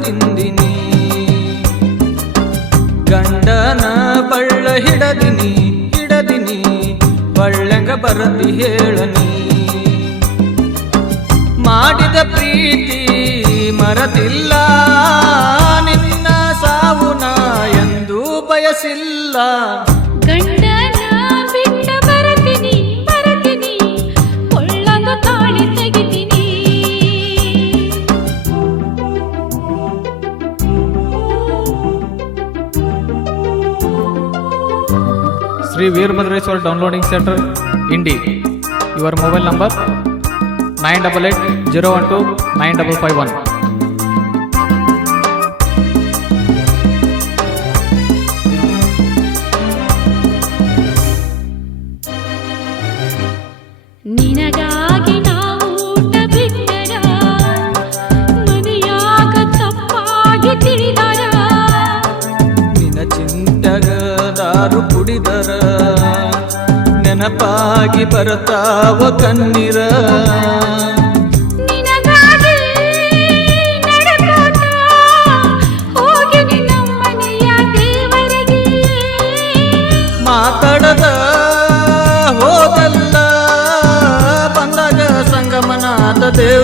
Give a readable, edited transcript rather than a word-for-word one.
ತಿಂದಿನಿ ಗಂಡನ ಬಳ್ಳ ಹಿಡದಿನಿ ಬಳ್ಳಂಗ ಬರದಿ ಹೇಳನಿ ಮಾಡಿದ ಪ್ರೀತಿ ಮರತಿಲ್ಲ ನಿನ್ನ ಸಾವುನ ಎಂದು ಬಯಸಿಲ್ಲ ಗಂಡನ ಬಿಟ್ಟ ಬರತೀನಿ ಕೊಳ್ಳಂದು ತಾಳಿ ತೆಗಿತೀನಿ Shri Veerabhadreshwara downloading centre Indi. Your mobile number 9880129551. ನಿನಗಾಗಿ ನಾವು ಊಟ ಬಿಟ್ಟರ ಮನೆಯಾಗ ತಪ್ಪಾಗಿ ತಿಳಿದಾರ ನಿನ್ನ ಚಿಂತಗದಾರು ಕುಡಿದರ ನೆನಪಾಗಿ ಬರತಾವ ಕಣ್ಣೀರ ನಿನಗಾಗಿ ನಡಕೋತ ಹೋಗಿನಿ ನಮ್ಮನೆಯ ದೇವರಿಗೆ ಮಾತಾಡದ ಹೋದಲ್ಲ ಬಂದಾಗ ಸಂಗಮನಾದ ದೇವ